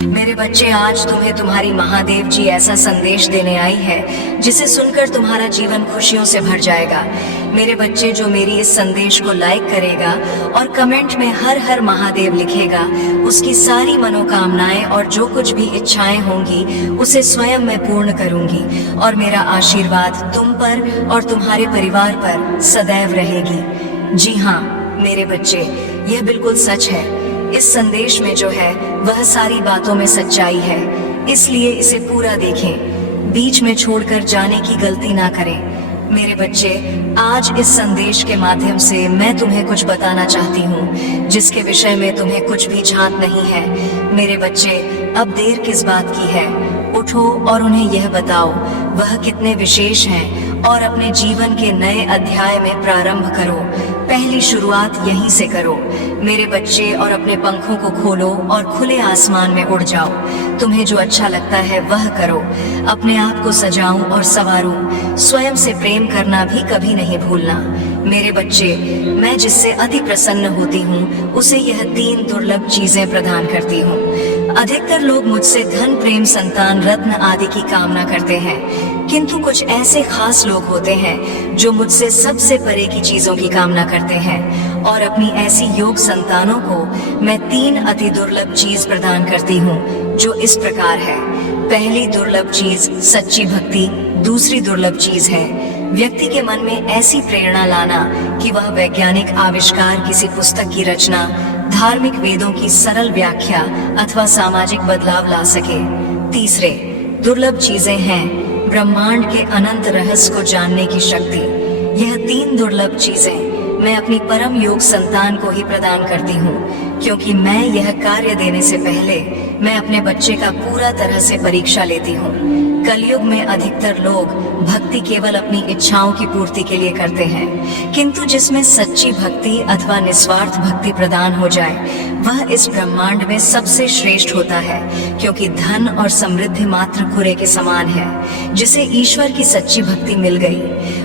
मेरे बच्चे, आज तुम्हें तुम्हारी महादेव जी ऐसा संदेश देने आई है जिसे सुनकर तुम्हारा जीवन खुशियों से भर जाएगा। मेरे बच्चे, जो मेरी इस संदेश को लाइक करेगा और कमेंट में हर हर महादेव लिखेगा, उसकी सारी मनोकामनाएं और जो कुछ भी इच्छाएं होंगी उसे स्वयं मैं पूर्ण करूंगी और मेरा आशीर्वाद तुम पर और तुम्हारे परिवार पर सदैव रहेगी। जी हाँ मेरे बच्चे, यह बिल्कुल सच है। इस संदेश में जो है वह सारी बातों में सच्चाई है, इसलिए इसे पूरा देखें, बीच में छोड़कर जाने की गलती ना करें। मेरे बच्चे, आज इस संदेश के माध्यम से मैं तुम्हें कुछ बताना चाहती हूँ जिसके विषय में तुम्हें कुछ भी झांक नहीं है। मेरे बच्चे, अब देर किस बात की है, उठो और उन्हें यह बताओ वह कितने विशेष हैं और अपने जीवन के नए अध्याय में प्रारंभ करो। पहली शुरुआत यहीं से करो मेरे बच्चे, और अपने पंखों को खोलो और खुले आसमान में उड़ जाओ। तुम्हें जो अच्छा लगता है वह करो, अपने आप को सजाऊं और संवारूं। स्वयं से प्रेम करना भी कभी नहीं भूलना। मेरे बच्चे, मैं जिससे अति प्रसन्न होती हूँ उसे यह 3 दुर्लभ चीजें प्रदान करती हूँ। अधिकतर लोग मुझसे धन, प्रेम, संतान, रत्न आदि की कामना करते हैं, किंतु कुछ ऐसे खास लोग होते हैं जो मुझसे सबसे परे की चीजों की कामना करते हैं, और अपनी ऐसी योग संतानों को मैं 3 अति दुर्लभ चीज प्रदान करती हूँ जो इस प्रकार है। पहली दुर्लभ चीज सच्ची भक्ति। दूसरी दुर्लभ चीज है व्यक्ति के मन में ऐसी प्रेरणा लाना कि वह वैज्ञानिक आविष्कार, किसी पुस्तक की रचना, धार्मिक वेदों की सरल व्याख्या अथवा सामाजिक बदलाव ला सके। तीसरे दुर्लभ चीजें हैं ब्रह्मांड के अनंत रहस्य को जानने की शक्ति। यह 3 दुर्लभ चीजें मैं अपनी परम योग संतान को ही प्रदान करती हूँ, क्योंकि मैं यह कार्य देने से पहले मैं अपने बच्चे का पूरा तरह से परीक्षा लेती हूँ। कलयुग में अधिकतर लोग भक्ति केवल अपनी इच्छाओं की पूर्ति के लिए करते हैं, किंतु जिसमें सच्ची भक्ति अथवा निस्वार्थ भक्ति प्रदान हो जाए वह इस ब्रह्मांड में सबसे श्रेष्ठ होता है, क्योंकि धन और समृद्धि मात्र कुरे के समान है। जिसे ईश्वर की सच्ची भक्ति मिल गई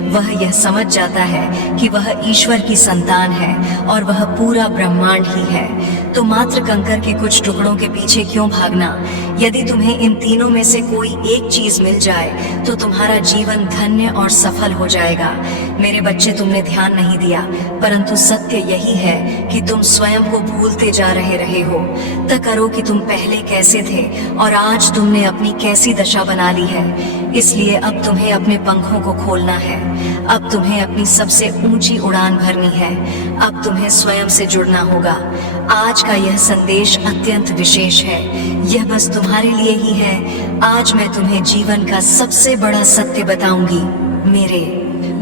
वह यह समझ जाता है कि वह ईश्वर की संतान है और वह पूरा ब्रह्मांड ही है। तो मात्र कंकर के कुछ टुकड़ों के पीछे क्यों भागना। यदि तुम्हें इन तीनों में से कोई एक चीज मिल जाए तो तुम्हारा जीवन धन्य और सफल हो जाएगा। मेरे बच्चे, तुमने ध्यान नहीं दिया, परंतु सत्य यही है कि तुम स्वयं को भूलते जा रहे हो। तय करो कि तुम पहले कैसे थे और आज तुमने अपनी कैसी दशा बना ली है। इसलिए अब तुम्हें अपने पंखों को खोलना है, अब तुम्हें अपनी सबसे ऊंची उड़ान भरनी है, अब तुम्हें स्वयं से जुड़ना होगा। आज का यह संदेश अत्यंत विशेष है, यह बस तुम्हारे लिए ही है। आज मैं तुम्हें जीवन का सबसे बड़ा सत्य बताऊंगी। मेरे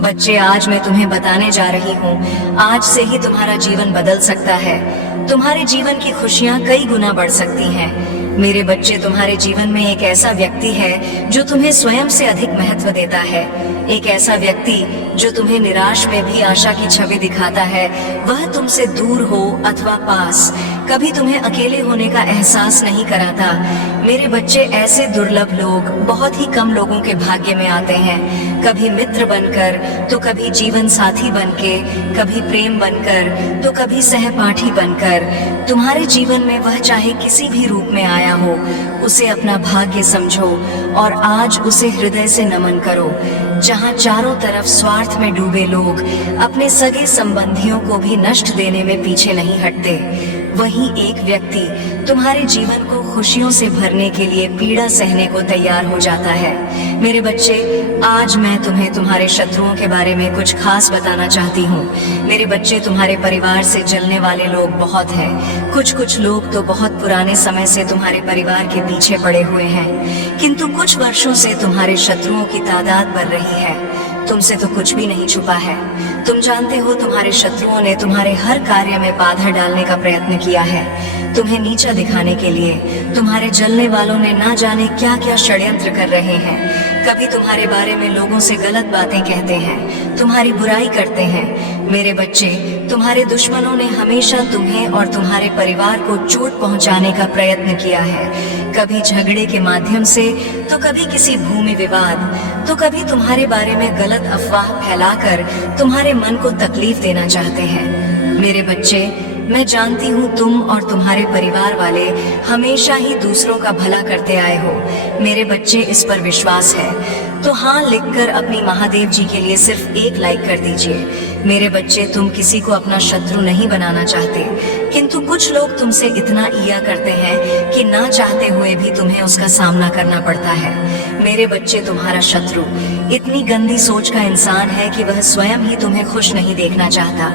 बच्चे, आज मैं तुम्हें बताने जा रही हूँ, आज से ही तुम्हारा जीवन बदल सकता है। तुम्हारे जीवन की खुशियाँ कई गुना बढ़ सकती हैं। मेरे बच्चे, तुम्हारे जीवन में एक ऐसा व्यक्ति है जो तुम्हें स्वयं से अधिक महत्व देता है। एक ऐसा व्यक्ति जो तुम्हें निराश में भी आशा की छवि दिखाता है, वह तुमसे दूर हो अथवा पास, कभी तुम्हें अकेले होने का एहसास नहीं कराता। मेरे बच्चे, ऐसे दुर्लभ लोग बहुत ही कम लोगों के भाग्य में आते हैं, कभी मित्र बनकर तो कभी जीवन साथी बनके, कभी प्रेम बनकर तो कभी सहपाठी बनकर। तुम्हारे जीवन में वह चाहे किसी भी रूप में आया हो, उसे अपना भाग्य समझो और आज उसे हृदय से नमन करो। जहाँ चारों तरफ स्वार्थ में डूबे लोग अपने सगे संबंधियों को भी नष्ट देने में पीछे नहीं हटते, वहीं एक व्यक्ति तुम्हारे जीवन को खुशियों से भरने के लिए पीड़ा सहने को तैयार हो जाता है। मेरे बच्चे, आज मैं तुम्हें तुम्हारे शत्रुओं के बारे में कुछ खास बताना चाहती हूँ। मेरे बच्चे, तुम्हारे परिवार से जलने वाले लोग बहुत हैं। कुछ लोग तो बहुत पुराने समय से तुम्हारे परिवार के पीछे पड़े हुए हैं, किंतु कुछ वर्षों से तुम्हारे शत्रुओं की तादाद बढ़ रही है। तुमसे तो कुछ भी नहीं छुपा है। तुम जानते हो, तुम्हारे शत्रुओं ने तुम्हारे हर कार्य में बाधा डालने का प्रयत्न किया है, तुम्हें नीचा दिखाने के लिए। तुम्हारे जलने वालों ने ना जाने क्या क्या षड्यंत्र कर रहे हैं। कभी तुम्हारे बारे में लोगों से गलत बातें कहते हैं, तुम्हारी बुराई करते हैं। मेरे बच्चे, तुम्हारे दुश्मनों ने हमेशा तुम्हें और तुम्हारे परिवार को चोट पहुंचाने का प्रयत्न किया है, कभी झगड़े के माध्यम से तो कभी किसी भूमि विवाद, तो कभी तुम्हारे बारे में गलत अफवाह फैलाकर तुम्हारे मन को तकलीफ देना चाहते हैं। मेरे बच्चे, मैं जानती हूँ तुम और तुम्हारे परिवार वाले हमेशा ही दूसरों का भला करते आए हो। मेरे बच्चे, इस पर विश्वास है तो हाँ लिखकर अपनी महादेव जी के लिए सिर्फ एक लाइक कर दीजिए। मेरे बच्चे, तुम किसी को अपना शत्रु नहीं बनाना चाहते, किंतु कुछ लोग तुमसे इतना ईया करते हैं कि ना चाहते हुए भी तुम्हें उसका सामना करना पड़ता है। मेरे बच्चे, तुम्हारा शत्रु इतनी गंदी सोच का इंसान है कि वह स्वयं ही तुम्हें खुश नहीं देखना चाहता।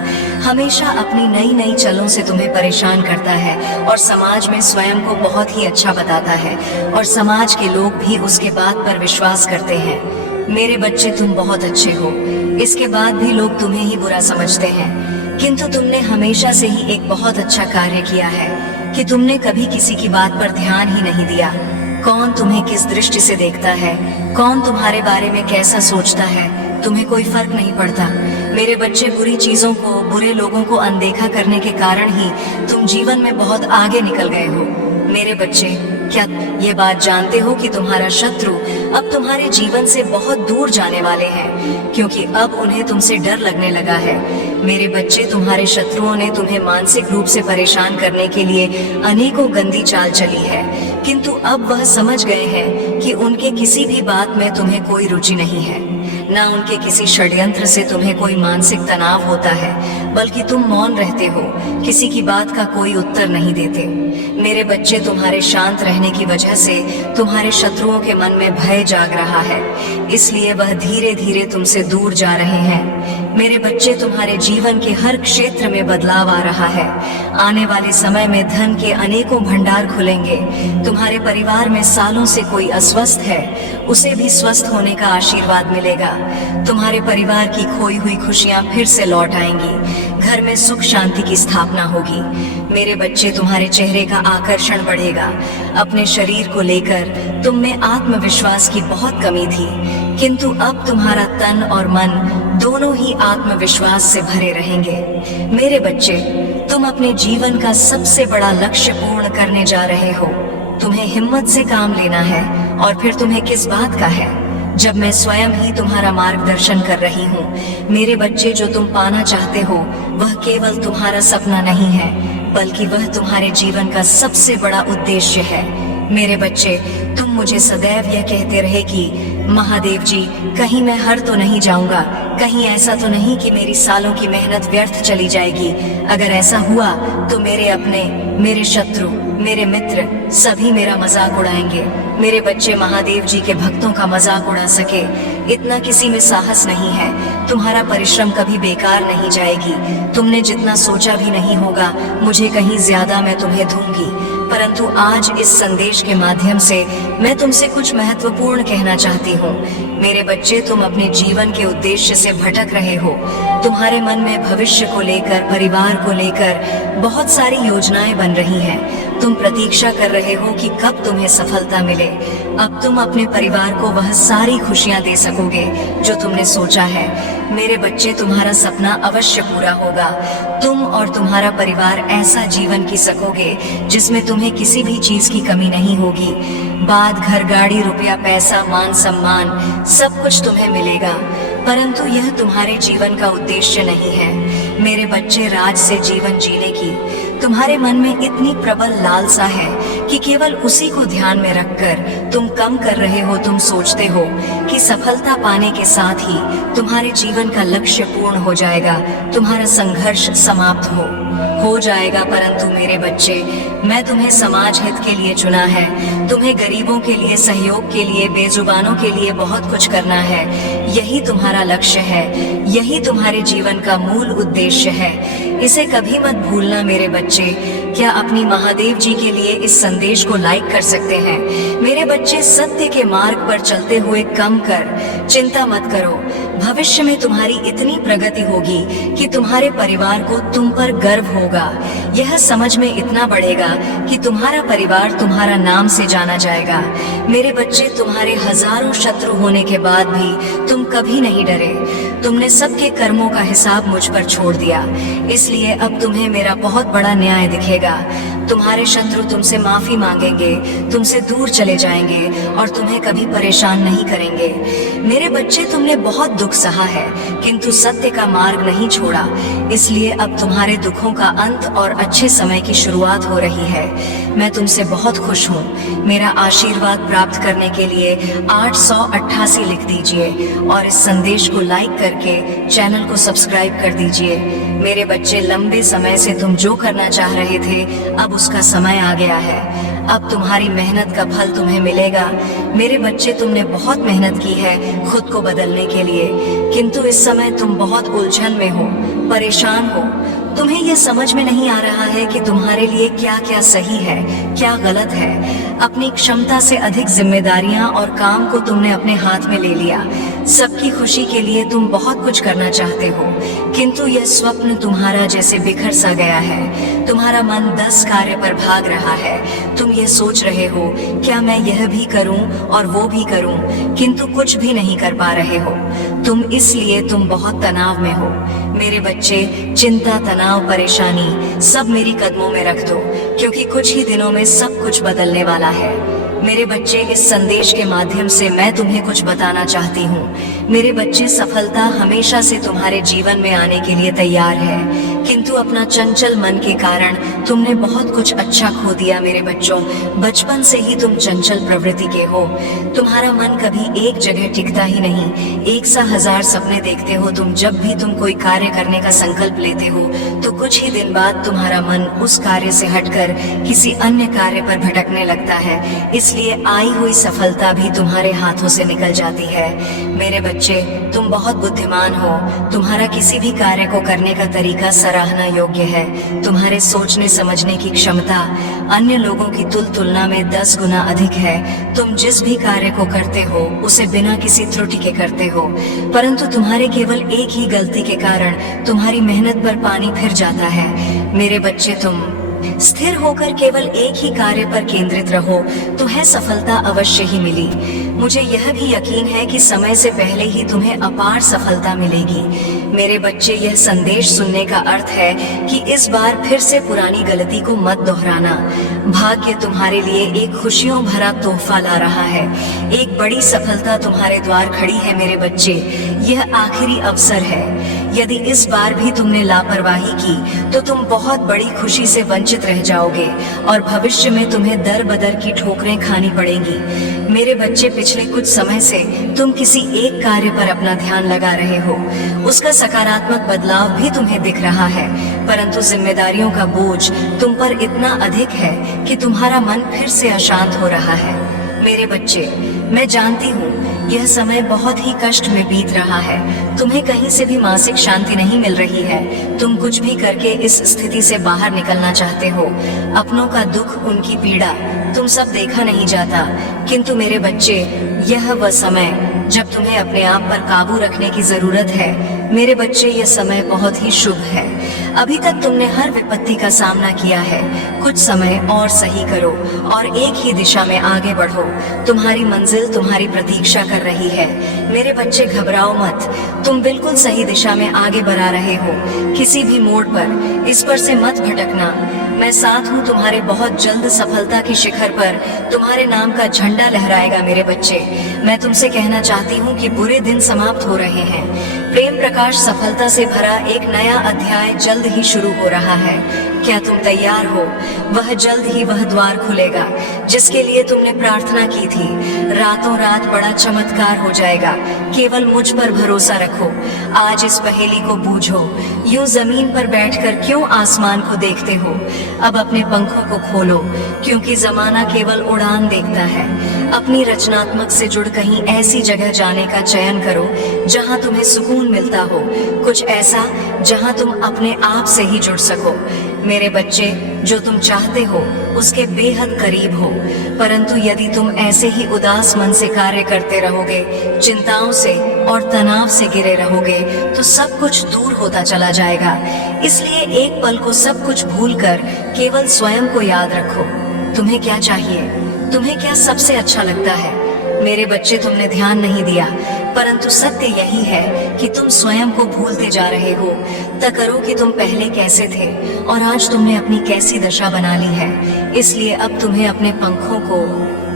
हमेशा अपनी नई नई चलों से तुम्हें परेशान करता है और समाज में स्वयं को बहुत ही अच्छा बताता है और समाज के लोग भी उसके बात पर विश्वास करते हैं। मेरे बच्चे, तुम बहुत अच्छे हो, इसके बाद भी लोग तुम्हें ही बुरा समझते हैं, किंतु तुमने हमेशा से ही एक बहुत अच्छा कार्य किया है कि तुमने कभी किसी की बात पर ध्यान ही नहीं दिया। कौन तुम्हें किस दृष्टि से देखता है, कौन तुम्हारे बारे में कैसा सोचता है, तुम्हें कोई फर्क नहीं पड़ता। मेरे बच्चे, बुरी चीजों को, बुरे लोगों को अनदेखा करने के कारण ही तुम जीवन में बहुत आगे निकल गए हो। मेरे बच्चे, क्या ये बात जानते हो कि तुम्हारा शत्रु अब तुम्हारे जीवन से बहुत दूर जाने वाले हैं, क्योंकि अब उन्हें तुमसे डर लगने लगा है। मेरे बच्चे, तुम्हारे शत्रुओं ने तुम्हें मानसिक रूप से परेशान करने के लिए अनेकों गंदी चाल चली है, किंतु अब वह समझ गए हैं कि उनके किसी भी बात में तुम्हें कोई रुचि नहीं है, ना उनके किसी षड्यंत्र से तुम्हें कोई मानसिक तनाव होता है, बल्कि तुम मौन रहते हो, किसी की बात का कोई उत्तर नहीं देते। मेरे बच्चे, तुम्हारे शांत रहने की वजह से तुम्हारे शत्रुओं के मन में भय जाग रहा है, इसलिए वह धीरे धीरे तुमसे दूर जा रहे हैं। मेरे बच्चे, तुम्हारे जीवन के हर क्षेत्र में बदलाव आ रहा है। आने वाले समय में धन के अनेकों भंडार खुलेंगे। तुम्हारे परिवार में सालों से कोई अस्वस्थ है, उसे भी स्वस्थ होने का आशीर्वाद मिलेगा। तुम्हारे परिवार की खोई हुई खुशियां फिर से लौट आएंगी। घर में सुख शांति की स्थापना होगी। मेरे बच्चे, तुम्हारे चेहरे का आकर्षण बढ़ेगा। अपने शरीर को लेकर तुम में आत्मविश्वास की बहुत कमी थी, किंतु अब तुम्हारा तन और मन दोनों ही आत्मविश्वास से भरे रहेंगे। मेरे बच्चे, तुम अपने जीवन का सबसे बड़ा लक्ष्य पूर्ण करने जा रहे हो। तुम्हें हिम्मत से काम लेना है, और फिर तुम्हें किस बात का है जब मैं स्वयं ही तुम्हारा मार्गदर्शन कर रही हूँ। मेरे बच्चे, जो तुम पाना चाहते हो वह केवल तुम्हारा सपना नहीं है, बल्कि वह तुम्हारे जीवन का सबसे बड़ा उद्देश्य है। मेरे बच्चे, तुम मुझे सदैव यह कहते रहे कि महादेव जी, कहीं मैं हार तो नहीं जाऊंगा, कहीं ऐसा तो नहीं कि मेरी सालों की मेहनत व्यर्थ चली जाएगी। अगर ऐसा हुआ तो मेरे अपने, मेरे शत्रु, मेरे मित्र सभी मेरा मजाक उड़ाएंगे। मेरे बच्चे, महादेव जी के भक्तों का मजाक उड़ा सके इतना किसी में साहस नहीं है। तुम्हारा परिश्रम कभी बेकार नहीं जाएगी। तुमने जितना सोचा भी नहीं होगा, मुझे कहीं ज्यादा मैं तुम्हें दूंगी। परंतु आज इस संदेश के माध्यम से मैं तुमसे कुछ महत्वपूर्ण कहना चाहती हूँ। मेरे बच्चे, तुम अपने जीवन के उद्देश्य से भटक रहे हो। तुम्हारे मन में भविष्य को लेकर, परिवार को लेकर बहुत सारी योजनाएं बन रही हैं। तुम प्रतीक्षा कर रहे हो कि कब तुम्हें सफलता मिले। अब तुम अपने परिवार को वह सारी खुशियां दे सकोगे जो तुमने सोचा है। मेरे बच्चे, तुम्हारा सपना अवश्य पूरा होगा। तुम और तुम्हारा परिवार ऐसा जीवन जी सकोगे जिसमें तुम्हें किसी भी चीज की कमी नहीं होगी। बाद, घर, गाड़ी, रुपया, पैसा, मान सम्मान सब कुछ तुम्हें मिलेगा, परंतु यह तुम्हारे जीवन का उद्देश्य नहीं है। मेरे बच्चे, राज से जीवन जीने की तुम्हारे मन में इतनी प्रबल लालसा है कि केवल उसी को ध्यान में रखकर तुम कम कर रहे हो। तुम सोचते हो कि सफलता पाने के साथ ही तुम्हारे जीवन का लक्ष्य पूर्ण हो जाएगा, तुम्हारा संघर्ष समाप्त हो जाएगा। परंतु मेरे बच्चे, मैं तुम्हें समाज हित के लिए चुना है। तुम्हें गरीबों के लिए, सहयोग के लिए, बेजुबानों के लिए बहुत कुछ करना है। यही तुम्हारा लक्ष्य है, यही तुम्हारे जीवन का मूल उद्देश्य है। इसे कभी मत भूलना मेरे बच्चे। क्या अपनी महादेव जी के लिए इस संदेश को लाइक कर सकते हैं? मेरे बच्चे, सत्य के मार्ग पर चलते हुए कम कर चिंता मत करो। भविष्य में तुम्हारी इतनी प्रगति होगी कि तुम्हारे परिवार को तुम पर गर्व होगा। यह समझ में इतना बढ़ेगा कि तुम्हारा परिवार तुम्हारा नाम से जाना जाएगा। मेरे बच्चे, तुम्हारे हजारों शत्रु होने के बाद भी तुम कभी नहीं डरे। तुमने सबके कर्मों का हिसाब मुझ पर छोड़ दिया, इसलिए अब तुम्हें मेरा बहुत बड़ा न्याय दिखेगा। तुम्हारे शत्रु तुमसे माफी मांगेंगे, तुमसे दूर चले जाएंगे और तुम्हें कभी परेशान नहीं करेंगे। मेरे बच्चे, तुमने बहुत दुख सहा है किंतु सत्य का मार्ग नहीं छोड़ा, इसलिए अब तुम्हारे दुखों का अंत और अच्छे समय की शुरुआत हो रही है। मैं तुमसे बहुत खुश हूँ। मेरा आशीर्वाद प्राप्त करने के लिए 888 लिख दीजिए और इस संदेश को लाइक करके चैनल को सब्सक्राइब कर दीजिए। मेरे बच्चे, लंबे समय से तुम जो करना चाह रहे थे, अब उसका समय आ गया है। अब तुम्हारी मेहनत का फल तुम्हें मिलेगा। मेरे बच्चे, तुमने बहुत मेहनत की है खुद को बदलने के लिए, किंतु इस समय तुम बहुत उलझन में हो, परेशान हो। तुम्हें यह समझ में नहीं आ रहा है कि तुम्हारे लिए क्या क्या सही है, क्या गलत है। अपनी क्षमता से अधिक जिम्मेदारियां और काम को तुमने अपने हाथ में ले लिया। सबकी खुशी के लिए तुम बहुत कुछ करना चाहते हो, किंतु यह स्वप्न तुम्हारा जैसे बिखर सा गया है। तुम्हारा मन 10 कार्य पर भाग रहा है। तुम ये सोच रहे हो, क्या मैं यह भी करूं और वो भी करूं, किंतु कुछ भी नहीं कर पा रहे हो। तुम बहुत तनाव में हो। मेरे बच्चे, चिंता, तनाव, परेशानी सब मेरी कदमों में रख दो, क्योंकि कुछ ही दिनों में सब कुछ बदलने वाला है। मेरे बच्चे, इस संदेश के माध्यम से मैं तुम्हें कुछ बताना चाहती हूँ। मेरे बच्चे, सफलता हमेशा से तुम्हारे जीवन में आने के लिए तैयार है, किंतु अपना चंचल मन के कारण तुमने बहुत कुछ अच्छा खो दिया। मेरे बच्चों, बचपन से ही तुम चंचल प्रवृत्ति के हो। तुम्हारा मन कभी एक जगह टिकता ही नहीं, एक सा हजार सपने देखते हो। जब भी तुम कोई कार्य करने का संकल्प लेते हो तो कुछ ही दिन बाद तुम्हारा मन उस कार्य से हटकर किसी अन्य कार्य पर भटकने लगता है, इसलिए आई हुई सफलता भी तुम्हारे हाथों से निकल जाती है। मेरे बच्चे, तुम बहुत बुद्धिमान हो। तुम्हारा किसी भी कार्य को करने का तरीका सराहना योग्य है। तुम्हारे सोचने समझने की क्षमता अन्य लोगों की तुलना में 10 गुना अधिक है। तुम जिस भी कार्य को करते हो उसे बिना किसी त्रुटि के करते हो, परंतु तुम्हारे केवल एक ही गलती के कारण तुम्हारी मेहनत पर पानी फिर जाता है। मेरे बच्चे, तुम स्थिर होकर केवल एक ही कार्य पर केंद्रित रहो, तुम्हें सफलता अवश्य ही मिली। मुझे यह भी यकीन है कि समय से पहले ही तुम्हें अपार सफलता मिलेगी। मेरे बच्चे, यह संदेश सुनने का अर्थ है कि इस बार फिर से पुरानी गलती को मत दोहराना। भाग्य तुम्हारे लिए एक खुशियों भरा तोहफा ला रहा है। एक बड़ी सफलता तुम्हारे द्वार खड़ी है। मेरे बच्चे, यह आखिरी अवसर है। यदि इस बार भी तुमने लापरवाही की तो तुम बहुत बड़ी खुशी से वंचित रह जाओगे और भविष्य में तुम्हें दर बदर की ठोकरें खानी पड़ेंगी। मेरे बच्चे, पिछले कुछ समय से तुम किसी एक कार्य पर अपना ध्यान लगा रहे हो। उसका सकारात्मक बदलाव भी तुम्हें दिख रहा है, परंतु जिम्मेदारियों का बोझ तुम पर इतना अधिक है कि तुम्हारा मन फिर से अशांत हो रहा है। मेरे बच्चे, मैं जानती हूँ यह समय बहुत ही कष्ट में बीत रहा है। तुम्हें कहीं से भी मानसिक शांति नहीं मिल रही है। तुम कुछ भी करके इस स्थिति से बाहर निकलना चाहते हो। अपनों का दुख, उनकी पीड़ा तुम सब देखा नहीं जाता, किंतु मेरे बच्चे, यह वह समय जब तुम्हें अपने आप पर काबू रखने की जरूरत है। मेरे बच्चे, यह समय बहुत ही शुभ है। अभी तक तुमने हर विपत्ति का सामना किया है। कुछ समय और सही करो और एक ही दिशा में आगे बढ़ो। तुम्हारी मंजिल तुम्हारी प्रतीक्षा कर रही है। मेरे बच्चे, घबराओ मत। तुम बिल्कुल सही दिशा में आगे बढ़ा रहे हो। किसी भी मोड़ पर इस पर से मत भटकना। मैं साथ हूँ। तुम्हारे बहुत जल्द सफलता की शिखर पर तुम्हारे नाम का झंडा लहराएगा। मेरे बच्चे, मैं तुमसे कहना चाहती हूँ कि बुरे दिन समाप्त हो रहे हैं। प्रेम प्रकाश सफलता से भरा एक नया अध्याय जल्द ही शुरू हो रहा है। क्या तुम तैयार हो? वह जल्द ही वह द्वार खुलेगा जिसके लिए तुमने प्रार्थना की थी। रातों रात बड़ा चमत्कार हो जाएगा। केवल मुझ पर भरोसा रखो। आज इस पहेली को बूझो। यूं जमीन पर बैठकर क्यों आसमान को देखते हो? अब अपने पंखों को खोलो, क्योंकि जमाना केवल उड़ान देखता है। अपनी रचनात्मक से जुड़ कहीं ऐसी जगह जाने का चयन करो जहां तुम्हें सुकून मिलता हो, कुछ ऐसा जहां तुम अपने आप से ही जुड़ सको। मेरे बच्चे, जो तुम चाहते हो उसके बेहद करीब हो, परंतु यदि तुम ऐसे ही उदास मन से कार्य करते रहोगे, चिंताओं से और तनाव से घिरे रहोगे, तो सब कुछ दूर होता चला जाएगा। इसलिए एक पल को सब कुछ भूलकर केवल स्वयं को याद रखो। तुम्हें क्या चाहिए? तुम्हें क्या सबसे अच्छा लगता है? मेरे बच्चे, तुमने ध्यान नहीं दिया, परंतु सत्य यही है कि तुम स्वयं को भूलते जा रहे हो। तकरो कि तुम पहले कैसे थे और आज तुमने अपनी कैसी दशा बना ली है। इसलिए अब तुम्हें अपने पंखों को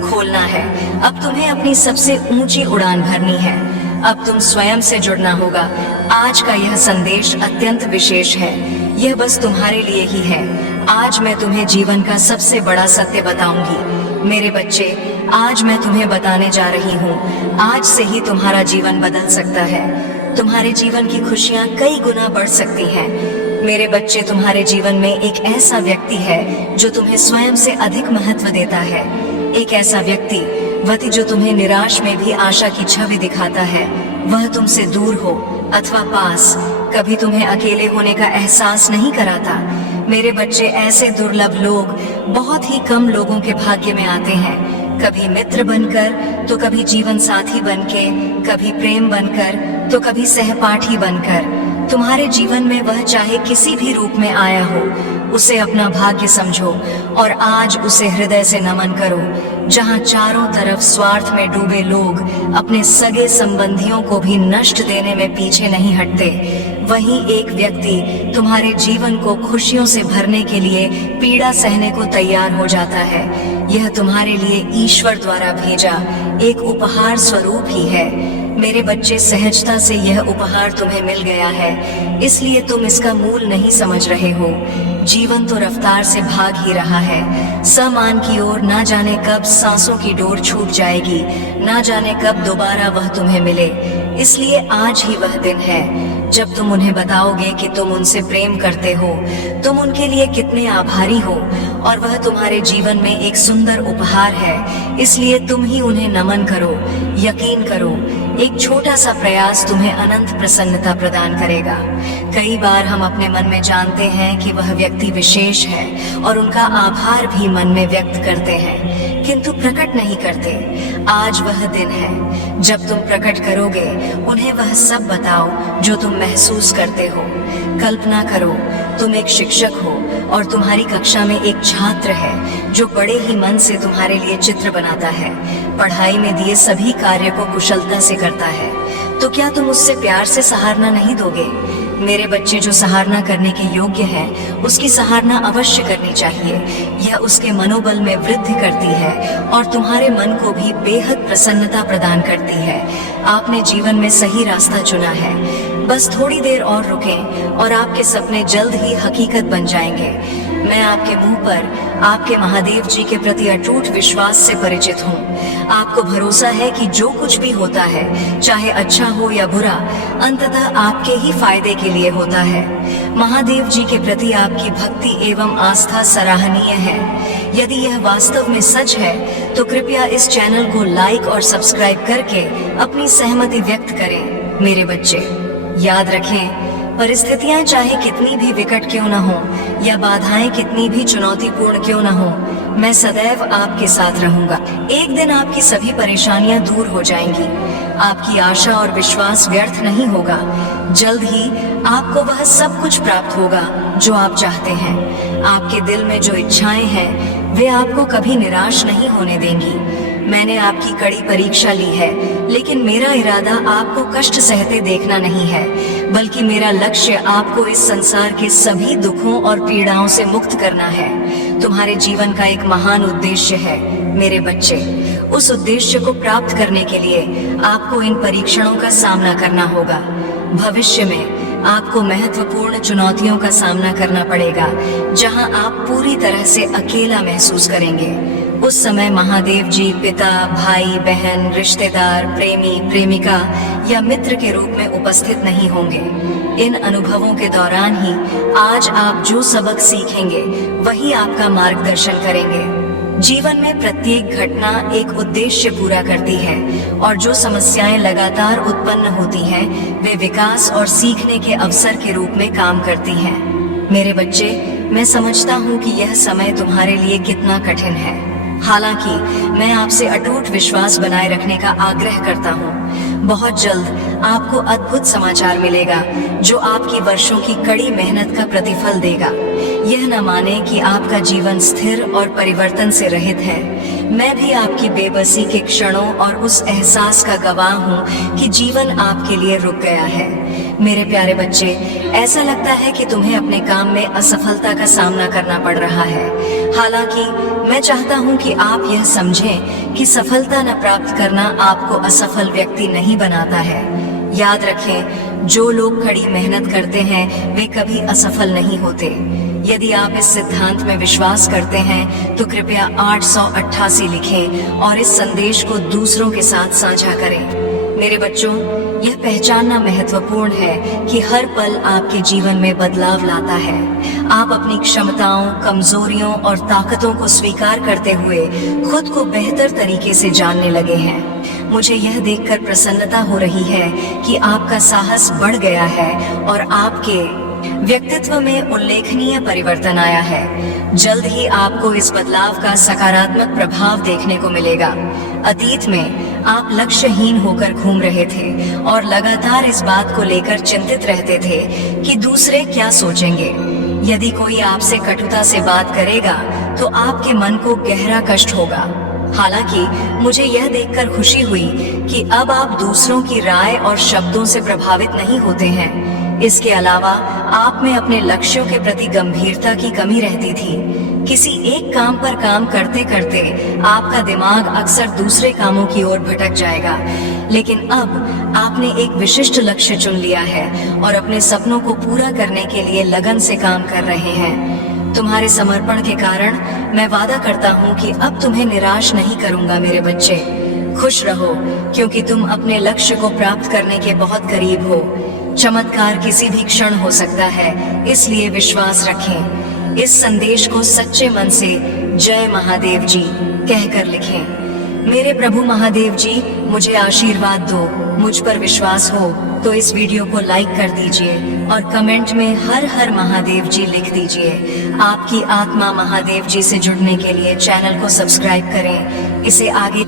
खोलना है। अब तुम्हें अपनी सबसे ऊंची उड़ान भरनी है। अब तुम स्वयं से जुड़ना होगा। आज का यह संदेश अत्यंत विशेष है। यह बस तुम्हारे लिए ही है। आज मैं तुम्हें जीवन का सबसे बड़ा सत्य बताऊंगी। मेरे बच्चे, आज मैं तुम्हें बताने जा रही हूँ, आज से ही तुम्हारा जीवन बदल सकता है। तुम्हारे जीवन की खुशियाँ कई गुना बढ़ सकती हैं। मेरे बच्चे, तुम्हारे जीवन में एक ऐसा व्यक्ति है जो तुम्हें स्वयं से अधिक महत्व देता है। एक ऐसा व्यक्ति जो तुम्हें निराश में भी आशा की छवि दिखाता है। वह तुमसे दूर हो अथवा पास, कभी तुम्हें अकेले होने का एहसास नहीं कराता। मेरे बच्चे, ऐसे दुर्लभ लोग बहुत ही कम लोगों के भाग्य में आते हैं। कभी मित्र बनकर, तो कभी जीवन साथी बनके, कभी प्रेम बनकर, तो कभी सहपाठी बनकर। तुम्हारे जीवन में वह चाहे किसी भी रूप में आया हो, उसे अपना भाग्य समझो और आज उसे हृदय से नमन करो। जहां चारों तरफ स्वार्थ में डूबे लोग अपने सगे संबंधियों को भी नष्ट देने में पीछे नहीं हटते, वहीं एक व्यक्ति तुम्हारे जीवन को खुशियों से भरने के लिए पीड़ा सहने को तैयार हो जाता है। यह तुम्हारे लिए ईश्वर द्वारा भेजा एक उपहार स्वरूप ही है। मेरे बच्चे, सहजता से यह उपहार तुम्हें मिल गया है, इसलिए तुम इसका मूल नहीं समझ रहे हो। जीवन तो रफ्तार से भाग ही रहा है। समान की ओर ना जाने कब सांसों की डोर छूट जाएगी, ना जाने कब दोबारा वह तुम्हें मिले। इसलिए आज ही वह दिन है जब तुम उन्हें बताओगे कि तुम उनसे प्रेम करते हो, तुम उनके लिए कितने आभारी हो और वह तुम्हारे जीवन में एक सुंदर उपहार है। इसलिए तुम ही उन्हें नमन करो। यकीन करो, एक छोटा सा प्रयास तुम्हें अनंत प्रसन्नता प्रदान करेगा। कई बार हम अपने मन में जानते हैं कि वह व्यक्ति विशेष है और उनका आभार भी मन में व्यक्त करते हैं, किंतु प्रकट नहीं करते। आज वह दिन है जब तुम प्रकट करोगे। उन्हें वह सब बताओ जो तुम महसूस करते हो। कल्पना करो, तुम एक शिक्षक हो और तुम्हारी कक्षा में एक छात्र है जो बड़े ही मन से तुम्हारे लिए चित्र बनाता है, पढ़ाई में दिए सभी कार्य को कुशलता से करता है। तो क्या तुम उससे प्यार से सराहना नहीं दोगे? मेरे बच्चे, जो सराहना करने के योग्य है उसकी सराहना अवश्य करनी चाहिए। यह उसके मनोबल में वृद्धि करती है और तुम्हारे मन को भी बेहद प्रसन्नता प्रदान करती है। आपने जीवन में सही रास्ता चुना है। बस थोड़ी देर और रुकें और आपके सपने जल्द ही हकीकत बन जाएंगे। मैं आपके मुंह पर आपके महादेव जी के प्रति अटूट विश्वास से परिचित हूँ। आपको भरोसा है कि जो कुछ भी होता है, चाहे अच्छा हो या बुरा, अंततः आपके ही फायदे के लिए होता है। महादेव जी के प्रति आपकी भक्ति एवं आस्था सराहनीय है। यदि यह वास्तव में सच है तो कृपया इस चैनल को लाइक और सब्सक्राइब करके अपनी सहमति व्यक्त करें। मेरे बच्चे, याद रखें, परिस्थितियां चाहे कितनी भी विकट क्यों न हो या बाधाएं कितनी भी चुनौतीपूर्ण क्यों न हो, मैं सदैव आपके साथ रहूंगा। एक दिन आपकी सभी परेशानियां दूर हो जाएंगी। आपकी आशा और विश्वास व्यर्थ नहीं होगा। जल्द ही आपको वह सब कुछ प्राप्त होगा जो आप चाहते हैं। आपके दिल में जो इच्छाएं हैं वे आपको कभी निराश नहीं होने देंगी। मैंने आपकी कड़ी परीक्षा ली है, लेकिन मेरा इरादा आपको कष्ट सहते देखना नहीं है, बल्कि मेरा लक्ष्य आपको इस संसार के सभी दुखों और पीड़ाओं से मुक्त करना है। तुम्हारे जीवन का एक महान उद्देश्य है मेरे बच्चे। उस उद्देश्य को प्राप्त करने के लिए आपको इन परीक्षणों का सामना करना होगा। भविष्य में आपको महत्वपूर्ण चुनौतियों का सामना करना पड़ेगा, जहां आप पूरी तरह से अकेला महसूस करेंगे। उस समय महादेव जी पिता, भाई, बहन, रिश्तेदार, प्रेमी, प्रेमिका या मित्र के रूप में उपस्थित नहीं होंगे। इन अनुभवों के दौरान ही आज आप जो सबक सीखेंगे वही आपका मार्गदर्शन करेंगे। जीवन में प्रत्येक घटना एक उद्देश्य पूरा करती है और जो समस्याएं लगातार उत्पन्न होती हैं, वे विकास और सीखने के अवसर के रूप में काम करती हैं। मेरे बच्चे, मैं समझता हूँ कि यह समय तुम्हारे लिए कितना कठिन है। हालांकि मैं आपसे अटूट विश्वास बनाए रखने का आग्रह करता हूँ। बहुत जल्द आपको अद्भुत समाचार मिलेगा जो आपकी वर्षों की कड़ी मेहनत का प्रतिफल देगा। यह न माने कि आपका जीवन स्थिर और परिवर्तन से रहित है। मैं भी आपकी बेबसी के क्षणों और उस एहसास का गवाह हूँ कि जीवन आपके लिए रुक गया है। मेरे प्यारे बच्चे, ऐसा लगता है कि तुम्हें अपने काम में असफलता का सामना करना पड़ रहा है। हालांकि मैं चाहता हूँ कि आप यह समझें कि सफलता न प्राप्त करना आपको असफल व्यक्ति नहीं बनाता है। याद रखें, जो लोग कड़ी मेहनत करते हैं वे कभी असफल नहीं होते। यदि आप इस सिद्धांत में विश्वास करते हैं तो कृपया 888 लिखें और इस संदेश को दूसरों के साथ साझा करें। मेरे बच्चों, यह पहचानना महत्वपूर्ण है कि हर पल आपके जीवन में बदलाव लाता है। आप अपनी क्षमताओं, कमजोरियों और ताकतों को स्वीकार करते हुए खुद को बेहतर तरीके से जानने लगे हैं। मुझे यह देखकर प्रसन्नता हो रही है कि आपका साहस बढ़ गया है और आपके व्यक्तित्व में उल्लेखनीय परिवर्तन आया है। जल्द ही आपको इस बदलाव का सकारात्मक प्रभाव देखने को मिलेगा। अतीत में आप लक्ष्यहीन होकर घूम रहे थे और लगातार इस बात को लेकर चिंतित रहते थे कि दूसरे क्या सोचेंगे। यदि कोई आपसे कटुता से बात करेगा तो आपके मन को गहरा कष्ट होगा। हालांकि मुझे यह देखकर खुशी हुई कि अब आप दूसरों की राय और शब्दों से प्रभावित नहीं होते हैं। इसके अलावा आप में अपने लक्ष्यों के प्रति गंभीरता की कमी रहती थी। किसी एक काम पर काम करते करते आपका दिमाग अक्सर दूसरे कामों की ओर भटक जाएगा, लेकिन अब आपने एक विशिष्ट लक्ष्य चुन लिया है और अपने सपनों को पूरा करने के लिए लगन से काम कर रहे हैं। तुम्हारे समर्पण के कारण मैं वादा करता हूँ कि अब तुम्हें निराश नहीं करूंगा। मेरे बच्चे, खुश रहो क्योंकि तुम अपने लक्ष्य को प्राप्त करने के बहुत करीब हो। चमत्कार किसी भी क्षण हो सकता है, इसलिए विश्वास रखें। इस संदेश को सच्चे मन से जय महादेव जी कहकर लिखें। मेरे प्रभु महादेव जी, मुझे आशीर्वाद दो, मुझ पर विश्वास हो तो इस वीडियो को लाइक कर दीजिए और कमेंट में हर हर महादेव जी लिख दीजिए। आपकी आत्मा महादेव जी से जुड़ने के लिए चैनल को सब्सक्राइब करें। इसे आगे